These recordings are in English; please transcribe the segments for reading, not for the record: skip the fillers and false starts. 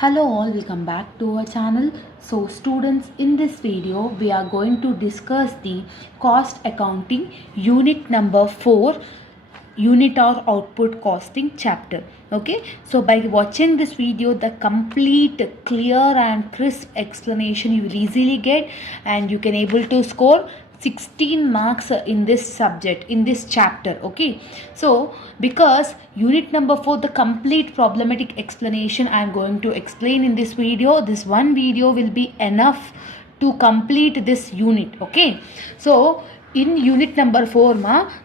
Hello all, welcome back to our channel. So students, in this video we are going to discuss the cost accounting unit number 4, unit or output costing chapter. Okay, so by watching this video, the complete clear and crisp explanation you will easily get, and you can able to score 16 marks in this subject, in this chapter. Okay, so because unit number 4, the complete problematic explanation I am going to explain in this video. This one video will be enough to complete this unit. Okay, so in unit number 4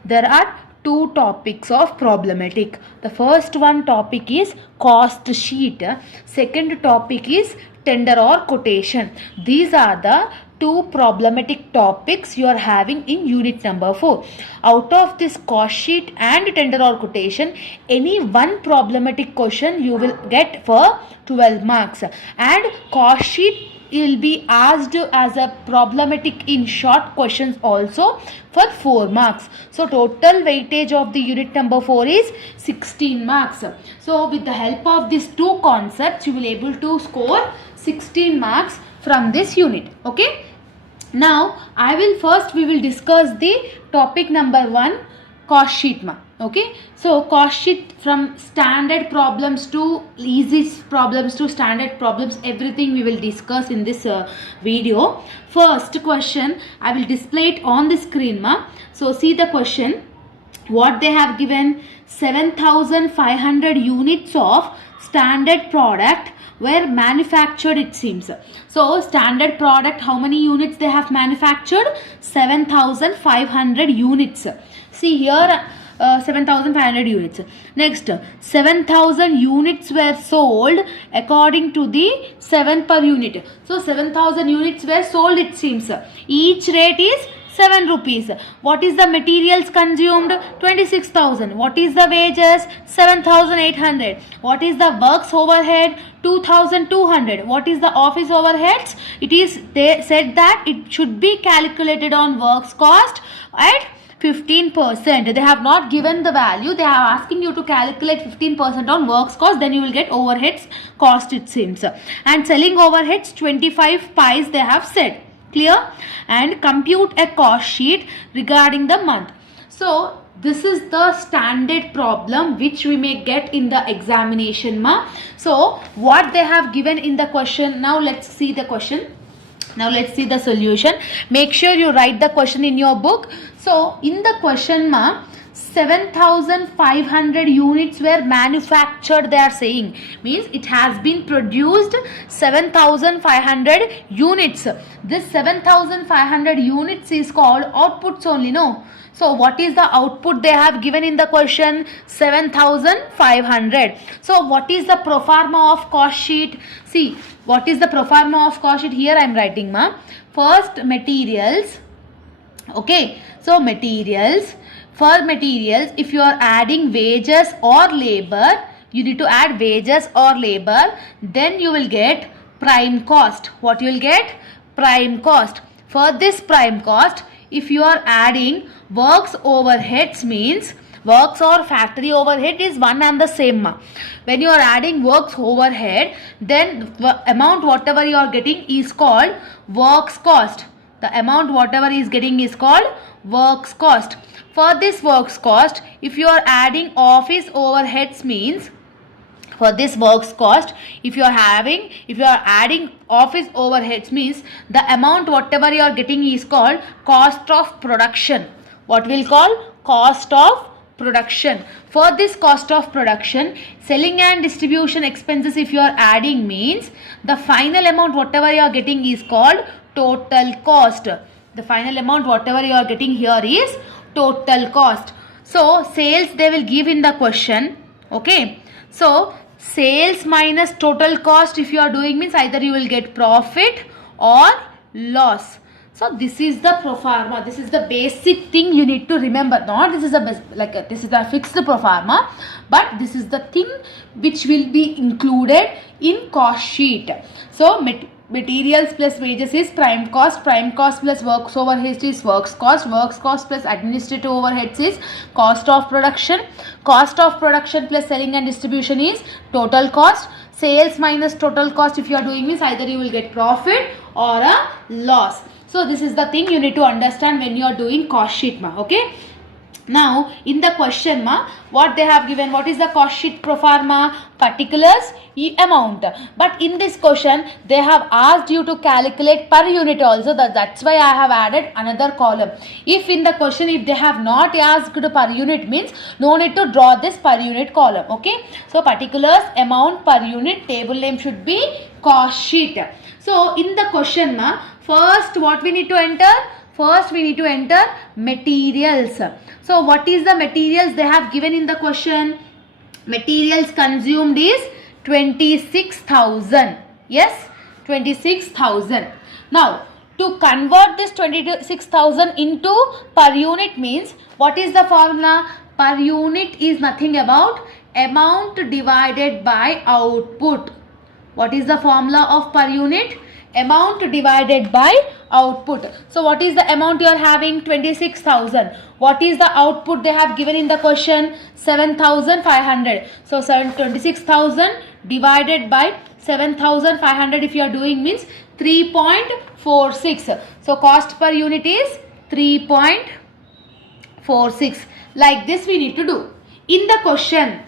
there are two topics of problematic. The first one topic is cost sheet, second topic is tender or quotation. These are the two problematic topics you are having in unit number 4. Out of this cost sheet and tender or quotation, any one problematic question you will get for 12 marks, and cost sheet will be asked as a problematic in short questions also for 4 marks. So total weightage of the unit number 4 is 16 marks. So with the help of these two concepts, you will able to score 16 marks from this unit. Okay, now we will discuss the topic number 1, cost sheet Okay, so cost sheet, from standard problems to easy problems to standard problems, everything we will discuss in this video. First question, I will display it on the screen So see the question. What they have given: 7,500 units of standard product were manufactured, it seems. So standard product, how many units they have manufactured? 7,500 units. See here, 7,500 units. Next, 7,000 units were sold according to the 7 per unit. So 7,000 units were sold, it seems. Each rate is 7 rupees. What is the materials consumed? 26,000. What is the wages? 7,800. What is the works overhead? 2,200. What is the office overheads? They said that it should be calculated on works cost at 15%. They have not given the value. They are asking you to calculate 15% on works cost. Then you will get overheads cost, it seems. And selling overheads 25 pies they have said. Clear? And compute a cost sheet regarding the month. So this is the standard problem which we may get in the examination So what they have given in the question. Now let's see the question. Now let's see the solution. Make sure you write the question in your book. So in the question 7,500 units were manufactured, they are saying. Means it has been produced 7,500 units. This 7,500 units is called outputs only, no? So what is the output they have given in the question? 7,500. So what is the pro forma of cost sheet? See, what is the pro forma of cost sheet? Here I am writing First, materials. Okay, so materials. For materials, if you are adding wages or labor, you need to add wages or labor, then you will get prime cost. What you will get? Prime cost. For this prime cost, if you are adding works overheads, means works or factory overhead is one and the same. When you are adding works overhead, then the amount whatever you are getting is called works cost. The amount whatever is getting is called works cost. For this works cost, if you are adding office overheads, means for this works cost, if you are adding office overheads, means the amount whatever you are getting is called cost of production. What we'll call cost of production. For this cost of production, selling and distribution expenses if you are adding, means the final amount whatever you are getting is called total cost. The final amount whatever you are getting here is total cost. So sales they will give in the question. Okay, so sales minus total cost if you are doing, means either you will get profit or loss. So this is the pro forma. This is the basic thing you need to remember. Not this is this is the fixed pro forma, but this is the thing which will be included in cost sheet. So materials plus wages is prime cost plus works overheads is works cost plus administrative overheads is cost of production plus selling and distribution is total cost, Sales minus total cost, if you are doing means either you will get profit or a loss. So this is the thing you need to understand when you are doing cost sheet ma. Okay. Now in the question ma, what they have given, what is the cost sheet pro forma? Particulars, amount. But in this question they have asked you to calculate per unit also. That's why I have added another column. If in the question if they have not asked per unit means no need to draw this per unit column. Okay. So particulars, amount, per unit, table name should be cost sheet. So in the question ma, first what we need to enter? First we need to enter materials. So what is the materials they have given in the question? Materials consumed is 26,000. Yes, 26,000. Now to convert this 26,000 into per unit means what is the formula? Per unit is nothing about amount divided by output. What is the formula of per unit? Amount divided by output. So what is the amount you are having? 26,000. What is the output they have given in the question? 7,500. So 26,000 divided by 7,500 if you are doing means 3.46. So cost per unit is 3.46. Like this we need to do. In the question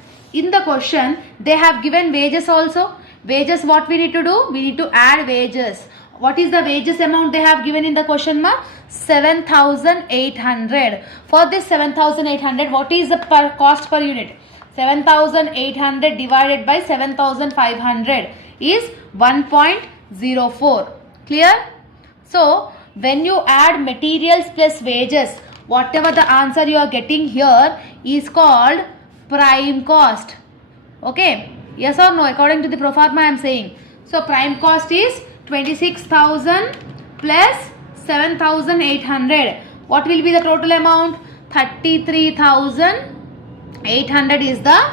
they have given wages also. Wages, what we need to do? We need to add wages. What is the wages amount they have given in the question ma? 7,800. For this 7,800, what is the cost per unit? 7,800 divided by 7,500 is 1.04. Clear? So when you add materials plus wages, whatever the answer you are getting here is called prime cost. Okay. Yes or no? According to the pro forma I am saying. So prime cost is 26,000 plus 7,800. What will be the total amount? 33,800 is the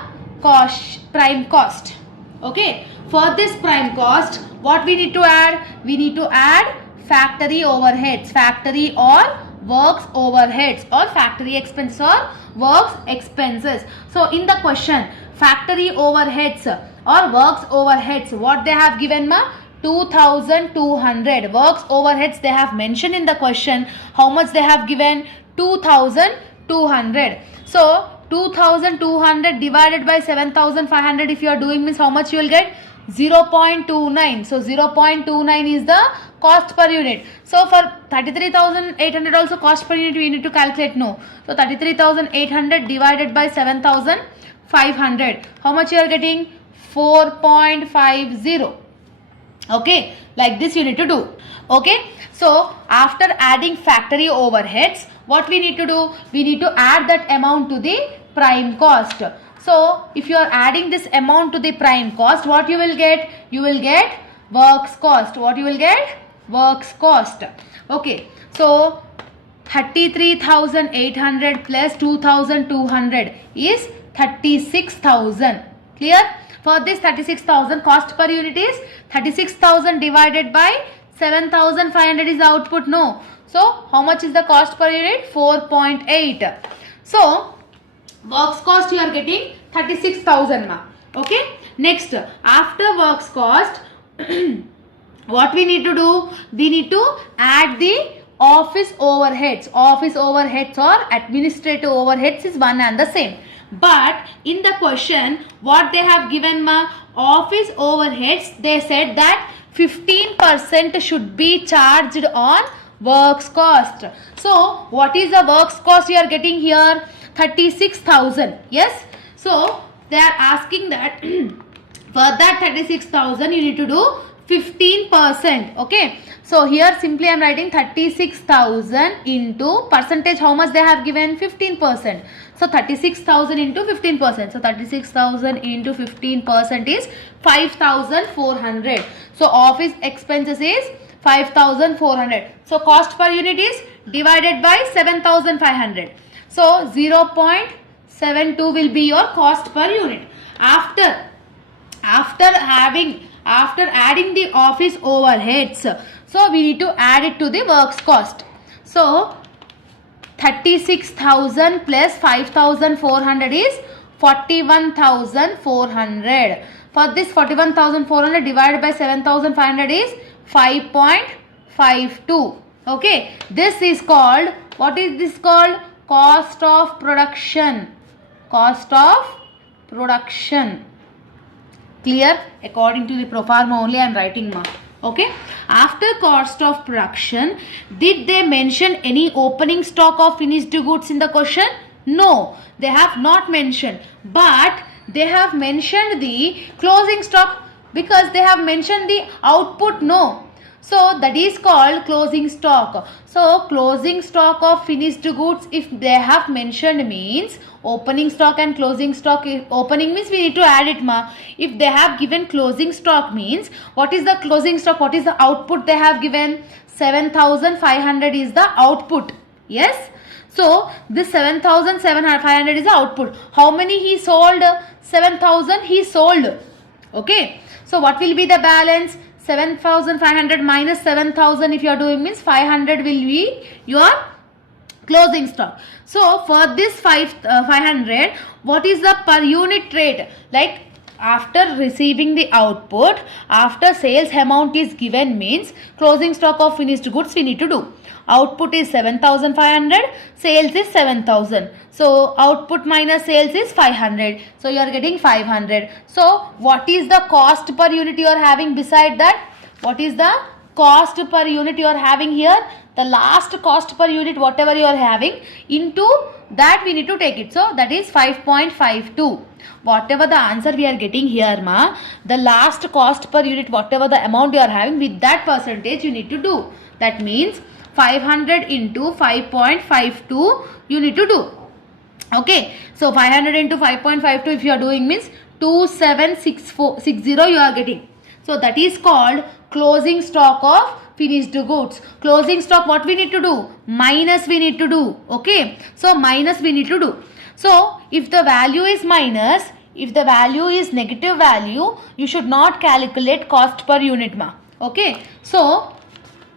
prime cost. Okay. For this prime cost, what we need to add? We need to add factory overheads, factory or works overheads, or factory expenses or works expenses. So in the question, factory overheads or works overheads, what they have given ma? 2,200. Works overheads they have mentioned in the question. How much they have given? 2,200. So 2,200 divided by 7,500 if you are doing means how much you will get? 0.29. So 0.29 is the cost per unit. So for 33,800 also cost per unit we need to calculate. No. So 33,800 divided by 7,500. How much you are getting? 4.50. Okay. Like this you need to do. Okay. So after adding factory overheads, what we need to do? We need to add that amount to the prime cost. So if you are adding this amount to the prime cost, what you will get? You will get works cost. What you will get? Works cost. Okay. So 33,800 plus 2,200 is 36,000. Clear? For this 36,000 cost per unit is 36,000 divided by 7,500 is the output. No. So how much is the cost per unit? 4.8. So works cost you are getting 36,000 ma. Okay. Next, after works cost, what we need to do? We need to add the office overheads. Office overheads or administrative overheads is one and the same. But in the question, what they have given ma? Office overheads, they said that 15% should be charged on works cost. So what is the works cost you are getting here? 36,000. Yes. So they are asking that for that 36,000 you need to do 15%. Okay. So here simply I am writing 36,000 into percentage. How much they have given? 15%. So 36,000 into 15%. So 36,000 into 15% is 5,400. So office expenses is 5,400. So cost per unit is divided by 7,500. So 0.72 will be your cost per unit. After adding the office overheads, so we need to add it to the works cost. So 36,000 plus 5,400 is 41,400. For this 41,400 divided by 7,500 is 5.52. Okay, this is called, what is this called? Cost of production. Cost of production. Clear? According to the proforma only I am writing, ma. Okay. After cost of production, did they mention any opening stock of finished goods in the question? No, they have not mentioned. But they have mentioned the closing stock, because they have mentioned the output. No. So that is called closing stock. So closing stock of finished goods, if they have mentioned, means opening stock and closing stock. Opening means we need to add it, ma. If they have given closing stock, means what is the closing stock? What is the output they have given? 7,500 is the output. Yes. So this 7,500 is the output. How many he sold? 7,000 he sold. Okay. So what will be the balance? 7,500 minus 7,000 if you are doing, means 500 will be your closing stock. So for this 500, what is the per unit rate? Like after receiving the output, after sales amount is given, means closing stock of finished goods we need to do. Output is 7,500, sales is 7,000. So output minus sales is 500. So you are getting 500. So what is the cost per unit you are having beside that? What is the cost per unit you are having here? The last cost per unit whatever you are having, into that we need to take it. So that is 5.52. Whatever the answer we are getting here, ma, the last cost per unit whatever the amount you are having, with that percentage you need to do. That means 500 into 5.52 you need to do. Okay, so 500 into 5.52 if you are doing, means 2760 you are getting. So that is called closing stock of finished goods. Closing stock, what we need to do? Minus we need to do. Okay, so minus we need to do. So if the value is minus, if the value is negative value, you should not calculate cost per unit, ma. Okay, so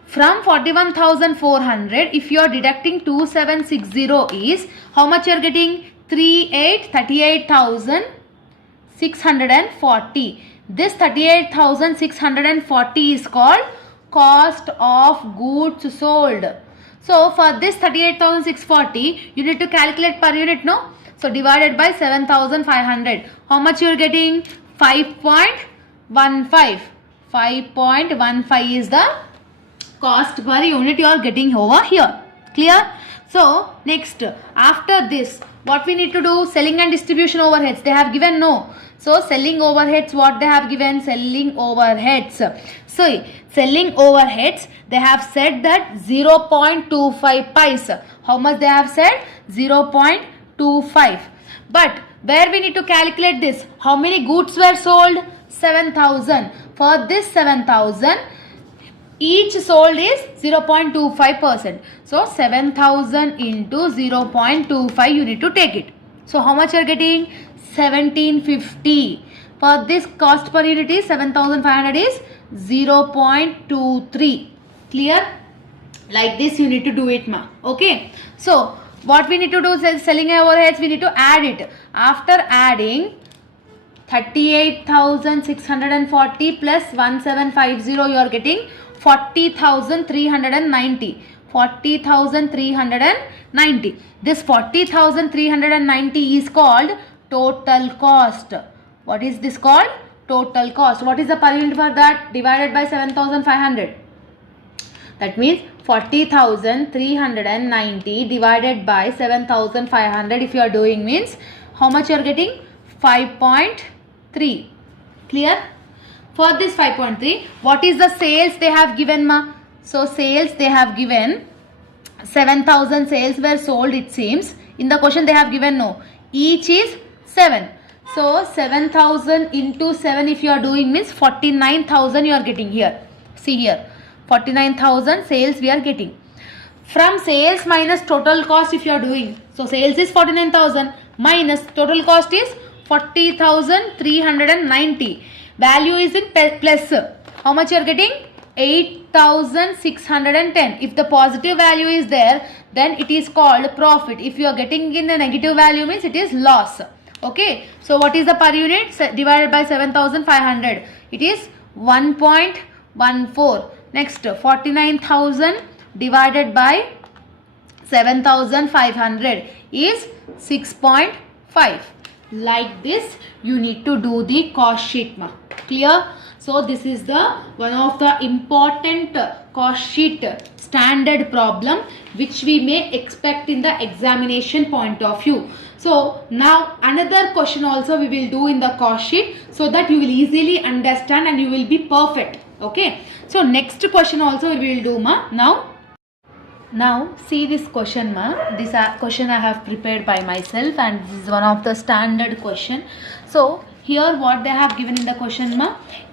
from 41,400, if you are deducting 2760 is, how much you are getting? 38,640. This 38,640 is called cost of goods sold. So for this 38,640, you need to calculate per unit, no? So divided by 7,500. How much you are getting? 5.15. 5.15 is the cost per unit you are getting over here. Clear? So next, after this, what we need to do? Selling and distribution overheads they have given, no. So selling overheads, what they have given? Selling overheads. So selling overheads they have said that 0.25 pies. How much they have said? 0.25. But where we need to calculate this? How many goods were sold? 7,000. For this 7,000, each sold is 0.25%. So 7,000 into 0.25 you need to take it. So how much you are getting? 1750. For this cost per unit is 7,500 is 0.23. Clear? Like this you need to do it, ma. Okay. So what we need to do is selling overheads we need to add it. After adding 38,640 plus 1750 you are getting 40,390. 40,390. This 40,390 is called total cost. What is this called? Total cost. What is the per unit for that? Divided by 7,500. That means 40,390 divided by 7,500 if you are doing, means how much you are getting? 5.3. Clear? For this 5.3, what is the sales they have given, ma? So sales they have given 7,000 sales were sold, it seems. In the question they have given, no. Each is 7. So 7,000 into 7 if you are doing, means 49,000 you are getting here. See here. 49,000 sales we are getting. From sales minus total cost if you are doing. So sales is 49,000 minus total cost is 40,390. Value is in plus. How much you are getting? 8,610. If the positive value is there, then it is called profit. If you are getting in the negative value, means it is loss. Okay, so what is the per unit divided by 7500? It is 1.14. Next, 49,000 divided by 7,500 is 6.5. Like this you need to do the cost sheet. Clear? So this is the one of the important cost sheet standard problem which we may expect in the examination point of view. So now another question also we will do in the cost sheet, so that you will easily understand and you will be perfect. Okay, so next question also we will do now see this question this question I have prepared by myself, and this is one of the standard question. So here what they have given in the question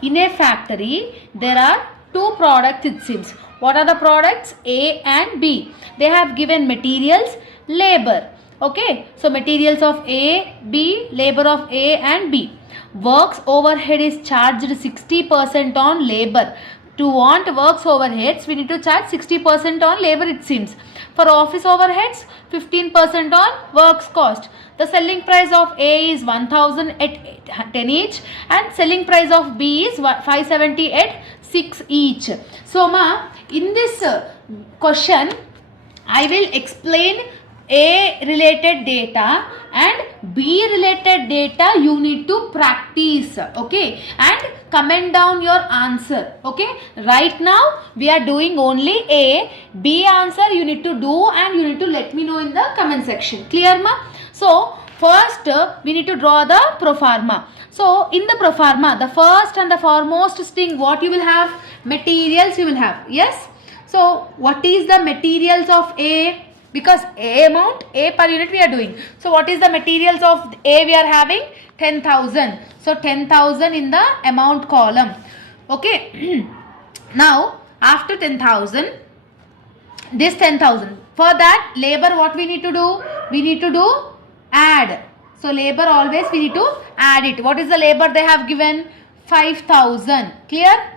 in a factory there are two products it seems. What are the products? A and B. They have given materials, labor. Okay, so materials of A, B, labor of A and B. Works overhead is charged 60% on labor. To want works overheads, we need to charge 60% on labor it seems. For office overheads, 15% on works cost. The selling price of A is 1000 at 10 each and selling price of B is 570 at 6 each. So in this question, I will explain A related data and B related data you need to practice. Okay, and comment down your answer. Okay, right now we are doing only A. B answer you need to do and you need to let me know in the comment section. Clear So first we need to draw the proforma. So in the proforma, the first and the foremost thing what you will have? Materials you will have. Yes. So what is the materials of A? Because A amount, A per unit we are doing. So what is the materials of A we are having? 10,000. So 10,000 in the amount column. Okay. Now after 10,000, this 10,000. For that labor what we need to do? We need to do add. So labor always we need to add it. What is the labor they have given? 5,000. Clear?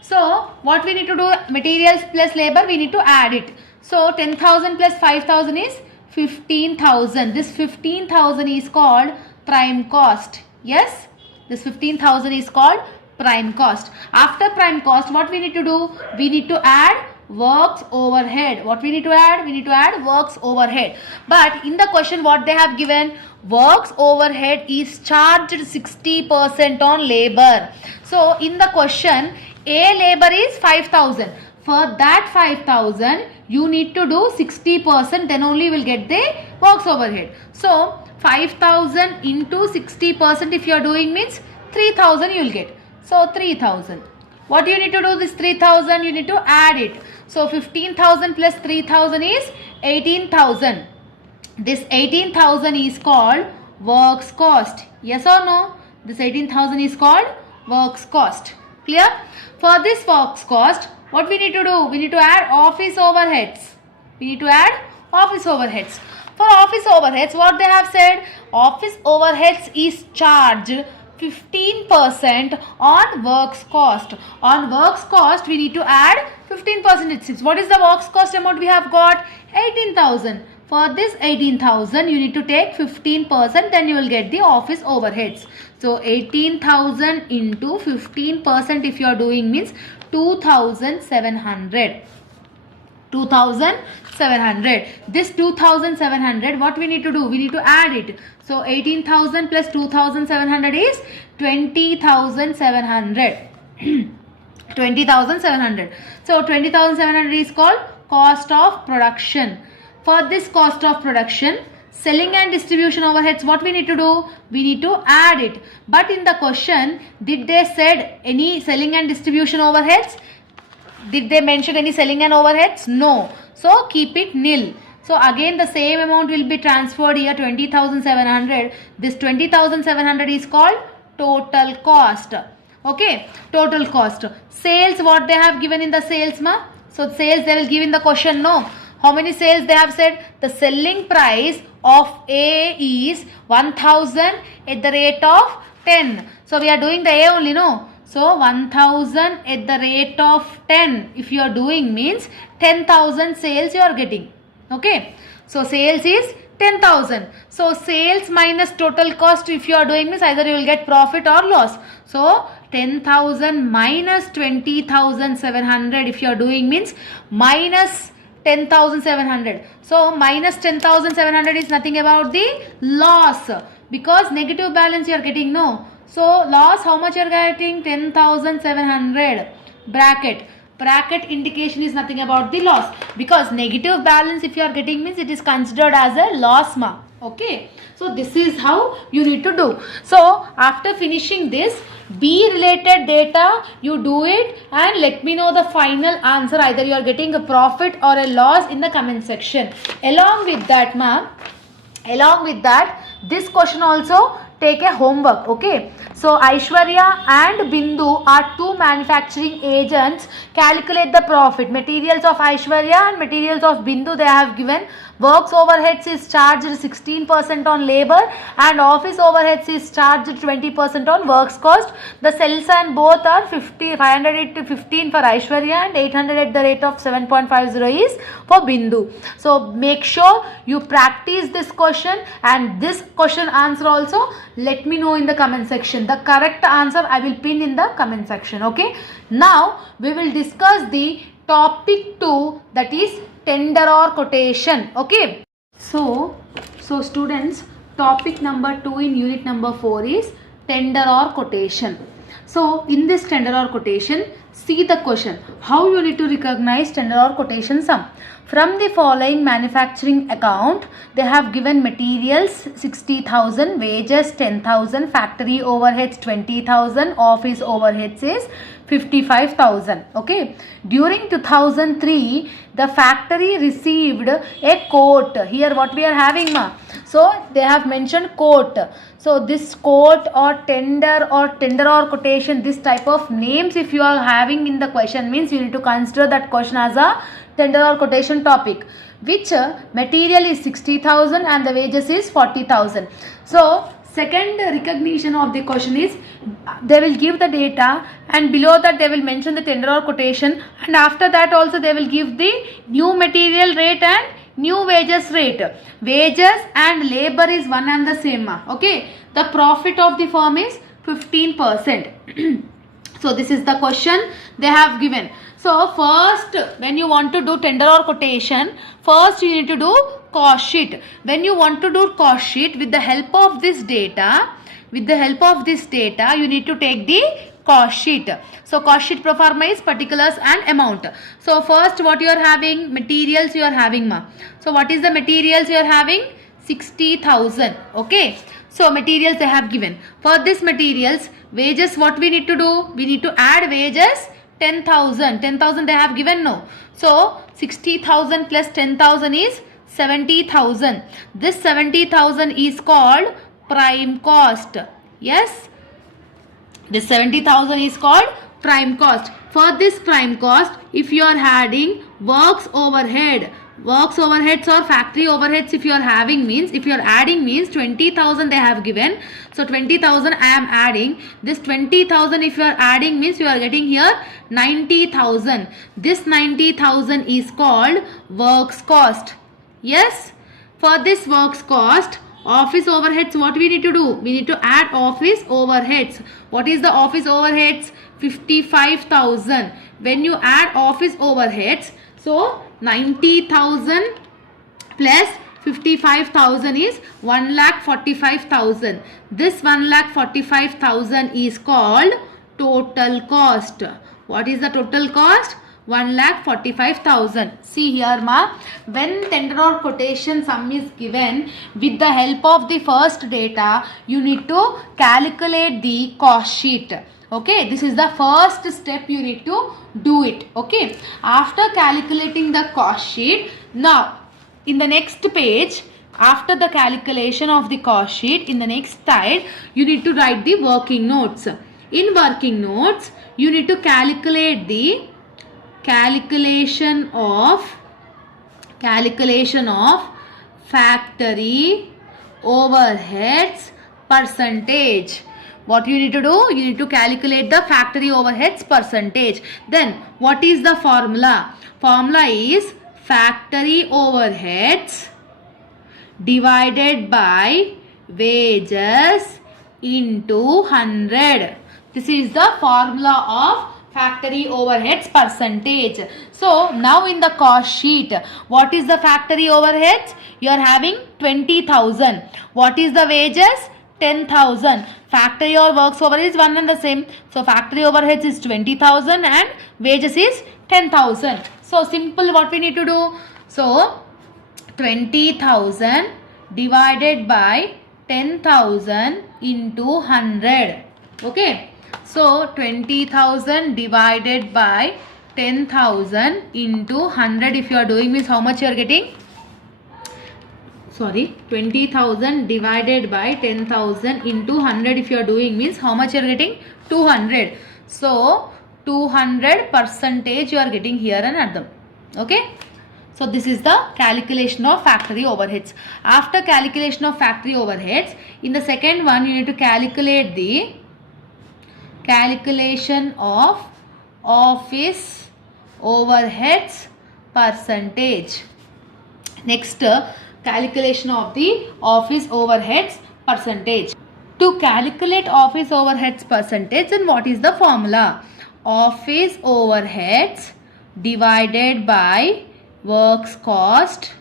So what we need to do? Materials plus labor we need to add it. So 10,000 plus 5,000 is 15,000. This 15,000 is called prime cost. Yes, this 15,000 is called prime cost. After prime cost, what we need to do? We need to add works overhead. What we need to add? We need to add works overhead. But in the question what they have given, works overhead is charged 60% on labor. So in the question, A labor is 5,000. For that 5,000, you need to do 60%, then only you will get the works overhead. So 5,000 into 60% if you are doing means 3,000 you will get. So 3,000. What you need to do this 3,000? You need to add it. So 15,000 plus 3,000 is 18,000. This 18,000 is called works cost. Yes or no? This 18,000 is called works cost. Clear? For this works cost, what we need to do? We need to add office overheads. We need to add office overheads. For office overheads, what they have said? Office overheads is charged 15% on works cost. On works cost, we need to add 15% it seems. What is the works cost amount we have got? 18,000. For this 18,000, you need to take 15%, then you will get the office overheads. So 18,000 into 15% if you are doing means 2,700. 2,700. This 2,700, what we need to do? We need to add it. So 18,000 plus 2,700 is 20,700. 20,700. So 20,700 is called cost of production. For this cost of production, selling and distribution overheads, what we need to do? We need to add it. But in the question, did they said any selling and distribution overheads? Did they mention any selling and overheads? No. So keep it nil. So again the same amount will be transferred here, 20,700. This 20,700 is called total cost. Okay, total cost. Sales, what they have given in the sales So sales they will give in the question, no. How many sales they have said? The selling price of A is 1,000 at the rate of 10. So we are doing the A only, no. So 1,000 at the rate of 10 if you are doing means 10,000 sales you are getting. Okay. So sales is 10,000. So sales minus total cost, if you are doing this, either you will get profit or loss. So 10,000 minus 20,700, if you are doing, means minus 10,700. So minus 10,700 is nothing about the loss, because negative balance you are getting, no. So loss, how much you are getting? 10,700. Bracket indication is nothing about the loss, because negative balance if you are getting, means it is considered as a loss ma. Okay, so this is how you need to do. So after finishing this B related data, you do it and let me know the final answer, either you are getting a profit or a loss, in the comment section. Along with that ma, this question also take a homework. Okay, so Aishwarya and Bindu are two manufacturing agents. Calculate the profit. Materials of Aishwarya and materials of Bindu they have given. Works overheads is charged 16% on labor and office overheads is charged 20% on works cost. The sales and both are 500 to 15 for Aishwarya and 800 at the rate of 7.50 is for Bindu. So make sure you practice this question, and this question answer also let me know in the comment section. The correct answer I will pin in the comment section. Okay, now we will discuss the topic 2, that is tender or quotation. Okay, so students, topic number 2 in unit number 4 is tender or quotation. So in this tender or quotation, see the question. How you need to recognize tender or quotation sum? From the following manufacturing account, they have given materials 60,000, wages 10,000, factory overheads 20,000, office overheads is 55,000. Okay, during 2003 the factory received a quote. Here what we are having ma, so they have mentioned quote. So this quote or tender or quotation, this type of names if you are having in the question, means you need to consider that question as a tender or quotation topic. Which material is 60,000 and the wages is 40,000. So second recognition of the question is, they will give the data and below that they will mention the tender or quotation, and after that also they will give the new material rate and new wages rate. Wages and labor is one and the same. Okay, the profit of the firm is 15%. So this is the question they have given. So first, when you want to do tender or quotation, first you need to do cost sheet. When you want to do cost sheet, with the help of this data, you need to take the cost sheet. So cost sheet pro forma is particulars and amount. So first what you are having? Materials you are having ma. So what is the materials you are having? 60,000. Okay, so materials they have given. For this materials, wages what we need to do? We need to add wages 10,000. 10,000 they have given, no. So 60,000 plus 10,000 is 70,000. This 70,000 is called prime cost. Yes, this 70,000 is called prime cost. For this prime cost, if you are adding works overheads or factory overheads, if you are having, means if you are adding, means 20,000 they have given. So 20,000 I am adding. This 20,000 if you are adding, means you are getting here 90,000. This 90,000 is called works cost. Yes, for this works cost, office overheads, what we need to do? We need to add office overheads. What is the office overheads? 55,000. When you add office overheads, so 90,000 plus 55,000 is 1,45,000. This 1,45,000 is called total cost. What is the total cost? 1,45,000. See here ma, when tender or quotation sum is given, with the help of the first data, you need to calculate the cost sheet. Okay, this is the first step you need to do it. Okay, after calculating the cost sheet, now in the next page, after the calculation of the cost sheet, in the next slide, you need to write the working notes. In working notes, you need to calculate the calculation of factory overheads percentage. What you need to do? You need to calculate the factory overheads percentage. Then what is the formula? Formula is factory overheads divided by wages into 100. This is the formula of factory overheads percentage. So now in the cost sheet, what is the factory overheads? You are having 20,000. What is the wages? 10,000. Factory or works overhead is one and the same. So factory overheads is 20,000 and wages is 10,000. So simple, what we need to do? So 20,000 divided by 10,000 into 100. Okay. So 20,000 divided by 10,000 into 100, if you are doing means how much you are getting? Sorry, 20,000 divided by 10,000 into 100, if you are doing means how much you are getting? 200. So 200 percentage you are getting here and at them. Okay. So this is the calculation of factory overheads. After calculation of factory overheads, in the second one you need to calculate the calculation of office overheads percentage. Next, calculation of the office overheads percentage. To calculate office overheads percentage, then what is the formula? Office overheads divided by works cost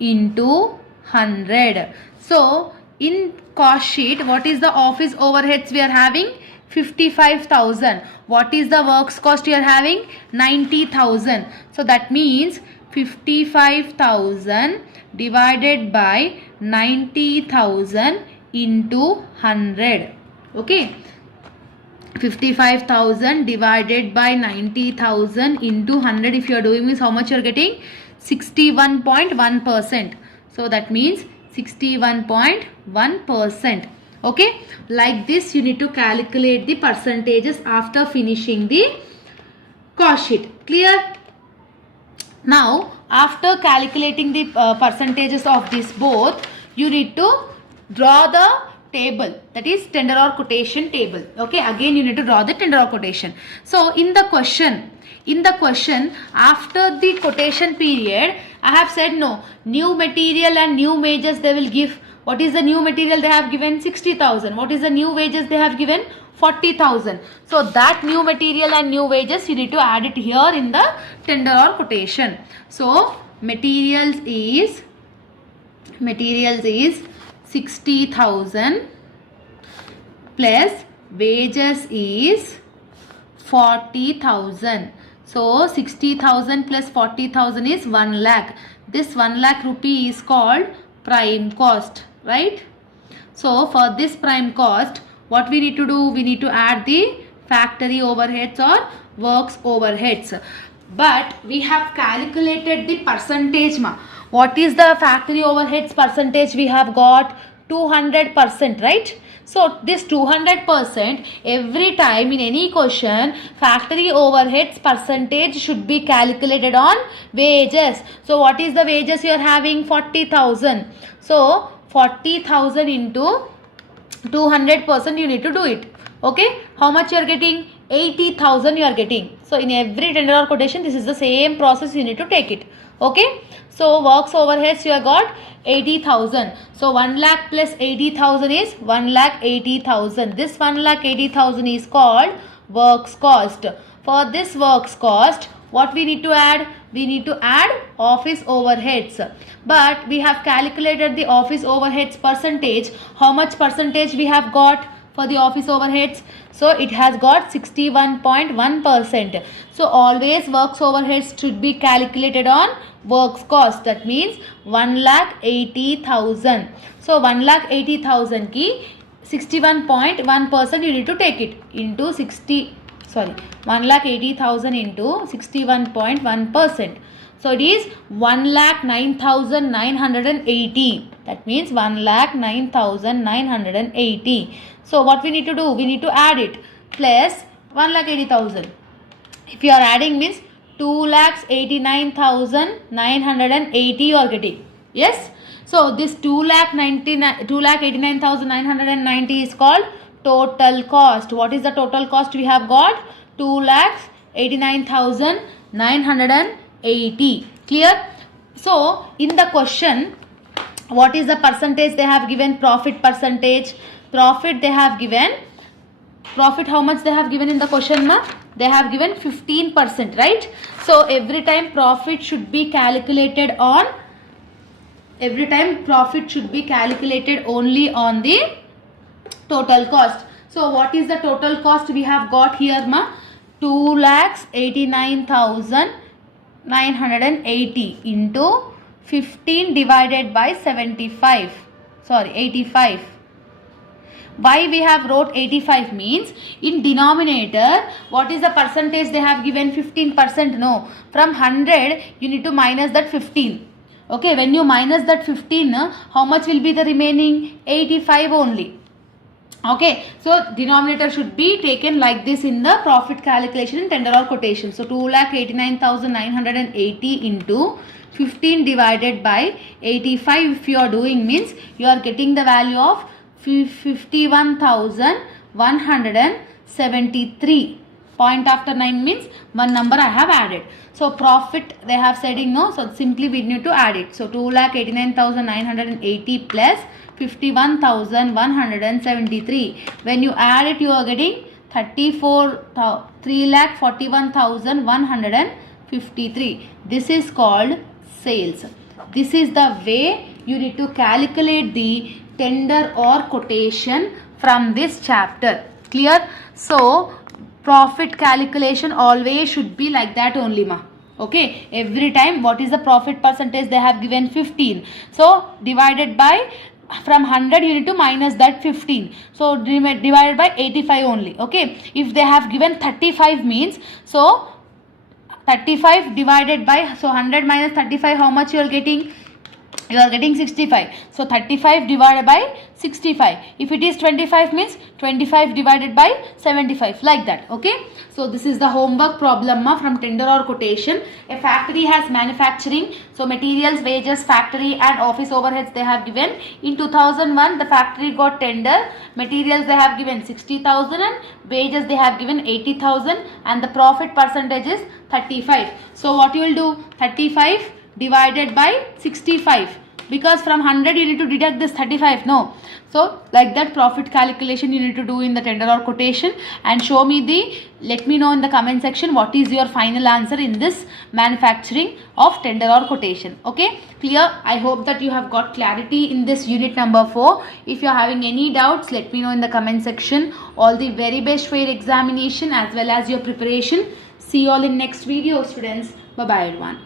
into 100. So in cost sheet, what is the office overheads we are having? 55,000. What is the works cost you are having? 90,000. So that means 55,000 divided by 90,000 into 100. Okay. 55,000 divided by 90,000 into 100, if you are doing means how much you are getting? 61.1%. So that means 61.1%. Okay, like this you need to calculate the percentages after finishing the cost sheet. Clear? Now after calculating the percentages of this both, you need to draw the table, that is tender or quotation table. Okay, again you need to draw the tender or quotation. So in the question after the quotation period, I have said no, new material and new wages they will give. What is the new material they have given? 60,000. What is the new wages they have given? 40,000. So that new material and new wages you need to add it here in the tender or quotation. So materials is 60,000 plus wages is 40,000. So 60,000 plus 40,000 is 1 lakh. This 1 lakh rupee is called prime cost, right? So for this prime cost, what we need to do? We need to add the factory overheads or works overheads. But we have calculated the percentage. What is the factory overheads percentage we have got? 200%, right? So this 200%, every time in any question, factory overheads percentage should be calculated on wages. So what is the wages you are having? 40,000. So 40,000 into 200% you need to do it. Okay, how much you are getting? 80,000 you are getting. So in every tender or quotation, this is the same process you need to take it. Okay, so works overheads you have got 80,000. So 1 lakh plus 80,000 is 1,80,000. This 1,80,000 is called works cost. For this works cost, what we need to add? We need to add office overheads. But we have calculated the office overheads percentage. How much percentage we have got for the office overheads? So it has got 61.1%. So always works overheads should be calculated on works cost. That means 1,80,000. So 1,80,000 ki 61.1% you need to take it into 1,80,000 into 61.1%. So it is 1,09,980. That means 1,09,980. So what we need to do? We need to add it plus 1,80,000. If you are adding means 2,89,980 you are getting. Yes. So this 2,89,990 is called total cost. What is the total cost we have got? 2,89,980. Clear? So in the question, what is the percentage they have given? Profit percentage. Profit they have given. Profit how much they have given in the question, ma? They have given 15%, right? So every time profit should be calculated on, every time profit should be calculated only on the total cost. So what is the total cost we have got here, ma? 2,89,980 into 15 divided by 75. Sorry, 85. Why we have wrote 85 means in denominator what is the percentage they have given? 15%. No, from 100 you need to minus that 15. Okay, when you minus that 15, how much will be the remaining? 85 only. Okay, so denominator should be taken like this in the profit calculation in tender or quotation. So 2,89,980 into 15 divided by 85 if you are doing means you are getting the value of 51,173. Point after 9 means one number I have added. So profit they have said no, so simply we need to add it. So 2,89,980 plus 51,173. When you add it, you are getting 3,41,153. This is called sales. This is the way you need to calculate the tender or quotation from this chapter. Clear? So profit calculation always should be like that only, ma. Okay, every time what is the profit percentage they have given? 15. So divided by, from 100 you need to minus that 15. So divided by 85 only. Okay, if they have given 35 means, so 35 divided by, so 100 minus 35, how much you are getting? You are getting 65. So 35 divided by 65. If it is 25 means 25 divided by 75, like that. Okay, so this is the homework problem from tender or quotation. A factory has manufacturing, so materials, wages, factory and office overheads they have given. In 2001 the factory got tender. Materials they have given 60,000 and wages they have given 80,000 and the profit percentage is 35. So what you will do? 35 divided by 65, because from 100 you need to deduct this 35. No, so like that profit calculation you need to do in the tender or quotation, and show me the, let me know in the comment section what is your final answer in this manufacturing of tender or quotation. Okay, clear? I hope that you have got clarity in this unit number 4. If you are having any doubts, let me know in the comment section. All the very best for your examination as well as your preparation. See you all in next video, students. Bye bye everyone.